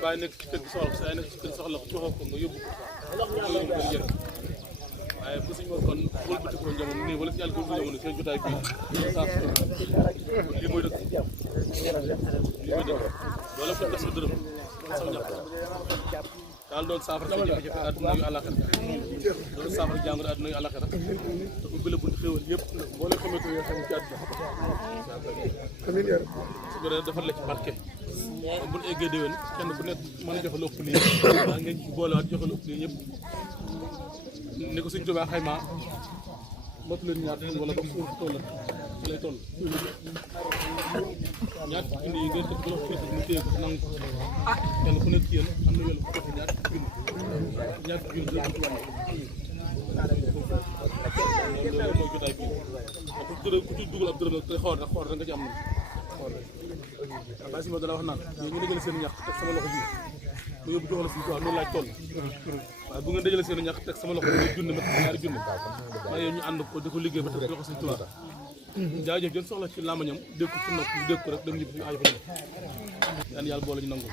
saa nekk ci kër gi soxla saa nekk ci kër soxla ko joxoo ko nga yóbbu ko waaye bu suñu kon wëlbati ko jamono nii wala si yàlla ko jamono seen jotaay bi saa lii mooy dëkk wala ko def sa dërëm sa ñàkk daal doon saafara sa jafe-jafe àdduna yu àllaxira doon saafara jàngoro àdduna yu àllaxira te ubbi la bunt xéwal yëpp nag boo leen xamante yoo xam ci àdduna su ko defal la ci barke bu ñu eggee déwén kenn ku nekk mën a joxe lu ëpp lii waa ngeen ci boolewaat joxe lu ëpp lii ñëpp ni ko Sëñ Tuubaa xayma matu leen ñaar wala ba suuf toll lay toll ñaar junni yi ngeen def ba loxo mu téye ko nangu ko kenn ku nekk ci yéen am na yoon bu joxe ñaar junni la ci wàll loolu mooy jotaay bi ku ci dugal ab dërëm nag te xool rek nga ci am na xool rek waaw bàyyi si ma dana wax naan ñu dajale seen ñax teg sama loxo bii mu yóbbu jox la Sëñ Tuubaa noonu laaj toll waaye bu ngeen dajale seen ñax teg sama loxo bii junni ma ñaari junni maa yooyu ñu ànd ko di ko liggéey ba teg loxo Sëñ Tuubaa jaajëf jën soxla ci làmbañam dégg ko ci nopp dégg ko rek dem ñibbi suñu aajo fa ñaan yàlla boole ñu nangu